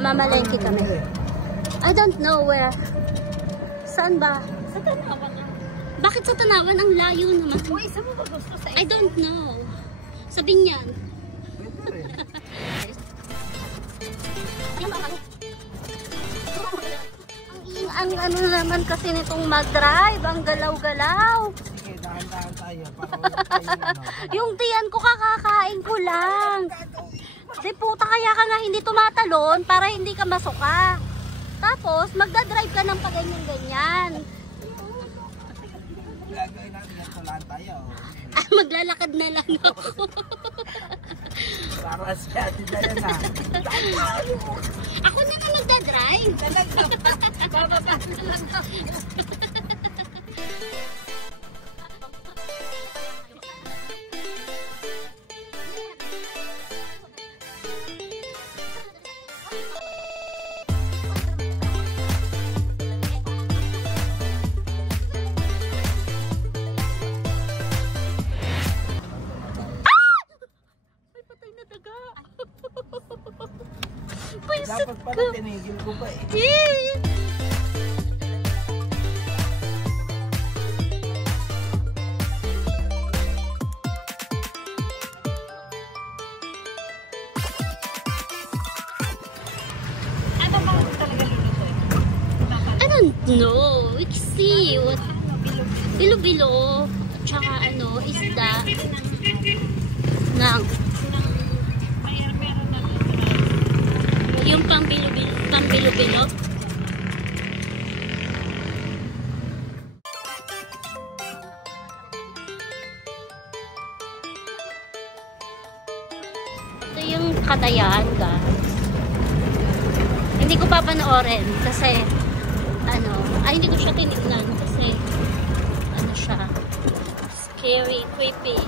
Mamamalengke kami. I don't know where. Saan ba? Sa Tanawan lang. Bakit sa Tanawan? Ang layo naman. Uy, saan mo ba gusto sa I don't know. Sa Binyan. Ang ano naman kasi nitong mag-drive, ang galaw-galaw. Sige, dahan-dahan tayo. Yung tiyan ko kakakain ko lang. Di puta, kaya ka nga hindi tumatalon para hindi ka masuka. Tapos magdadrive ka ng paganyan-ganyan. Gagawin natin yan, tulaan tayo. Maglalakad na lang ako. Para si Ate Diana. Ako naman magdadrive. Bababa na lang ako. Dapat pala tinigil ko ba eh. Ano ba talaga luluto eh? I don't know. We can see what bilo-bilo at saka ano, isda ng yung pang-bilo-bilo. Ito yung Katayan, guys. Hindi ko papanoorin kasi ano, hindi ko siya tinignan kasi ano siya, scary, creepy.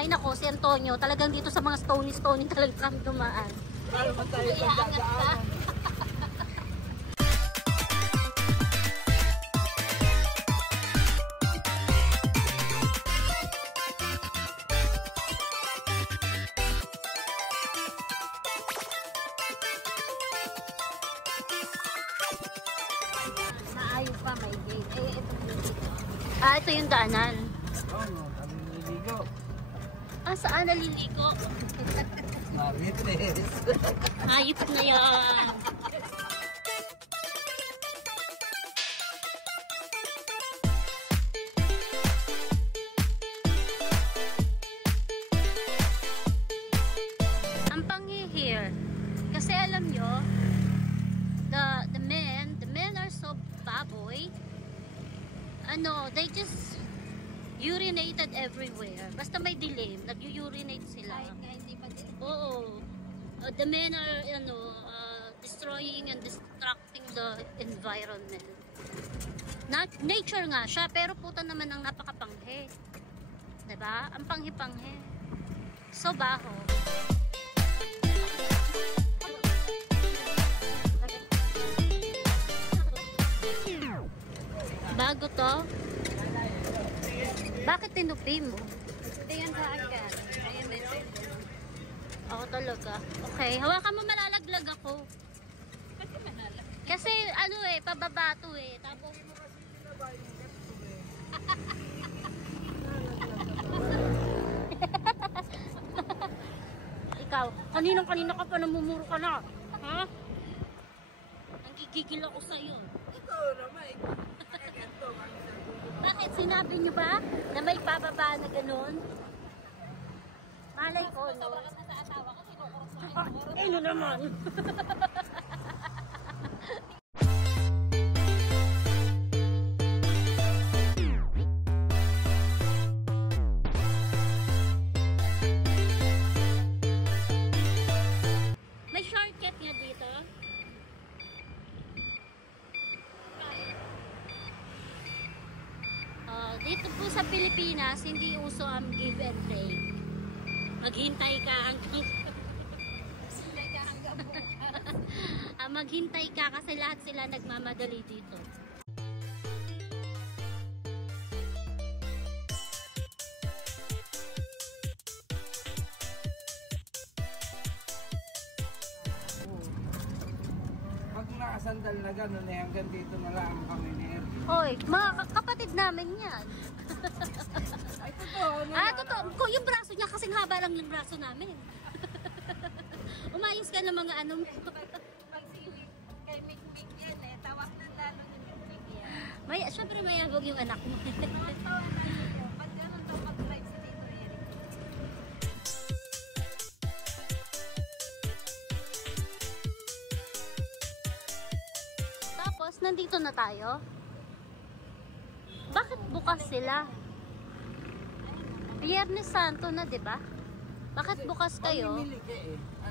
Ay nako, si Antonio, talagang dito sa mga stony talagang kami dumaan. Paano man tayo pagdadaanan? Maayos pa, may gate. Ito yung daanan. Kami naliligo. Saan naliligo? Marites. Ayop na yan. Ang panghihir. Kasi alam nyo, the men are so baboy. Ano, they just urinated everywhere. Basta may dilim, nag-urinate sila. Kahit nga hindi pa din. Oo. The men are destroying and destructing the environment. Nature nga siya, pero puta naman ang napakapanghe. 'Di ba? Ang panghi-panghe. So baho. Bago to? Bakit tinupi mo? Ito yan sa akin. Ayun ba ito? Ako talaga. Okay, hawakan mo, malalaglag ako. Ba't ka manala? Kasi ano pababa to Tapos ikaw, kanina ka pa namumuro ka na. Ha? Nagigigil ako sa iyo. Ito naman. Bakit sinabi niyo ba na may pababa na ganun? Malay ko, no? Sa asawa ko, kinukurot sa akin. Ano naman? May shortcut nga dito. Dito po sa Pilipinas, hindi uso ang give and take. Maghintay ka maghintay ka kasi lahat sila nagmamadali dito. Pag nakasandal na gano'n eh, hanggang dito na lang kami ni Ernie. Hoy, mga kapatid namin yan. Ay, totoo. Totoo. Kung yung braso niya, kasing haba lang yung braso namin. Umayos ka ng mga ano mo. Pagsilip kay Mikmik yan eh. Tawag na lalo ni Mikmik yan. Siyempre mayabog yung anak mo. Nakatawa na yun. Pag gano'n daw pag-drive sa dito, Eric. Tapos, nandito na tayo. Bakit bukas sila? Biyernes Santo na, di ba? Bakit bukas kayo?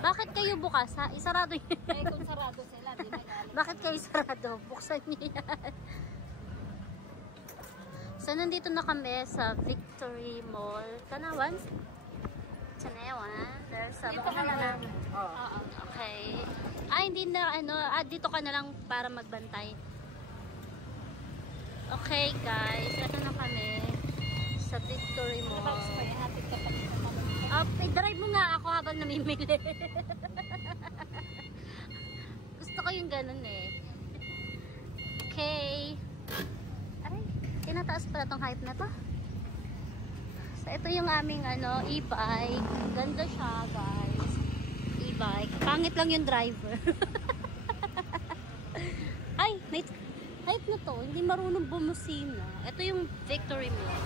Bakit kayo bukas, ha? Isarado yun. Eh, kung sarado sila, di ba galing? Bakit kayo sarado? Buksan niyo yan. So, nandito na kami sa Victory Mall. Tanawan? Tanawan? There's a... Dito ka na lang. Oo. Okay. Hindi na, dito ka na lang para magbantay. Okay, guys. Ito na kami sa Victory Mall. Tapos pa ihatid ka pa dito. Drive mo nga ako habang namimili. Gusto ko yung ganun eh. Okay. Aray, tinataas pala tong hype na to. So, ito yung aming e-bike. Ganda siya, guys. E-bike. Pangit lang yung driver. Ay, may hype na to. Hindi marunong bumusina. Ito yung Victory Mall.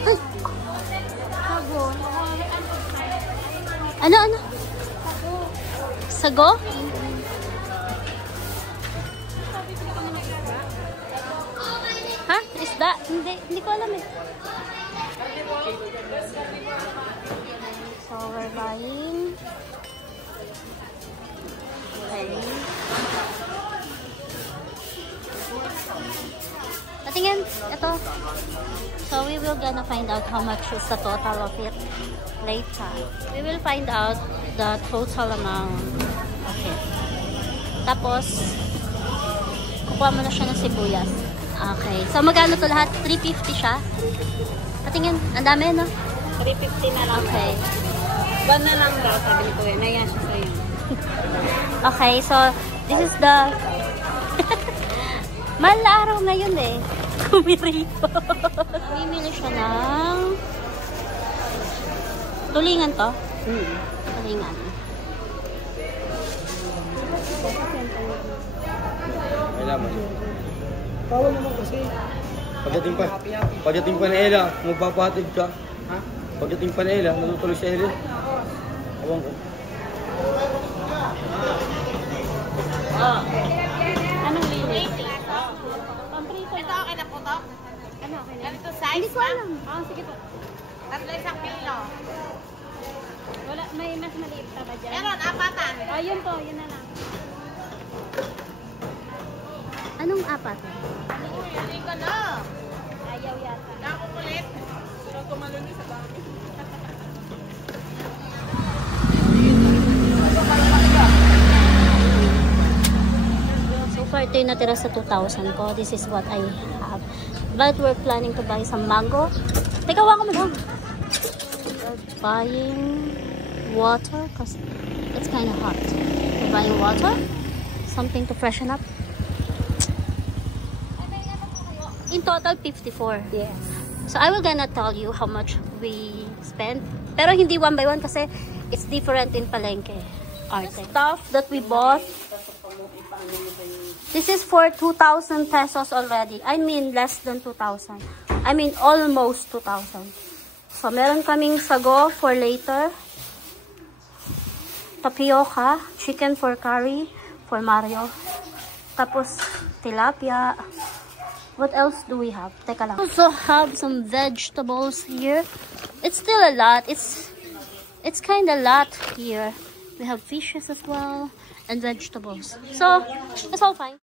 Ay! Sago. Ano? Sago? Ha? Isda? Hindi ko alam eh. So, we're buying. Okay. Patingin. Ito. So, we will gonna find out how much is the total of it later. We will find out the total amount of it. Tapos, kukuha mo na siya ng sibuyas. Okay. So, magkano to lahat? 350 siya? Patingin. Ang dami, no? 350 na lang. Okay. Ban na lang daw, sabi ni Kuya. Naya siya sa'yo. Okay. So, this is the... Mahal na araw ngayon eh. Kumirito. Mamimili siya ng... Tulingan to? Tulingan. May laman. Bawal naman kasi. Pagdating pa na Ella, magpapahatid ka. Ha? Pagdating pa na Ella, natutuloy si Ella. Awang ko. Anong lilit? Ito okay na po to? Ano? Okay na? Ganito size? Hindi ko alam. Sige po. 3 kilo. Wala, may mas maliit pa ba dyan? Meron, apatan. Yun po, yun na lang. Anong apat? Hindi ko na. Ayaw yata. Nakukulit. Pero tumalon sa dami. So far, ito yung natira sa 2,000 ko. This is what I have. But we're planning to buy some mango. Teka, waka mo lang. We're buying water because it's kind of hot. We're buying water. Something to freshen up. In total, 54. Yes. So I will gonna tell you how much we spent. Pero hindi one by one kasi it's different in palengke. The stuff that we bought, this is for 2,000 pesos already. I mean less than 2,000. I mean almost 2,000. So meron kaming sago for later. Tapioca, chicken for curry for Mario. Tapos tilapia. What else do we have? Teka lang. Also have some vegetables here. It's still a lot. It's kind of lot here. We have fishes as well and vegetables. So, it's all fine.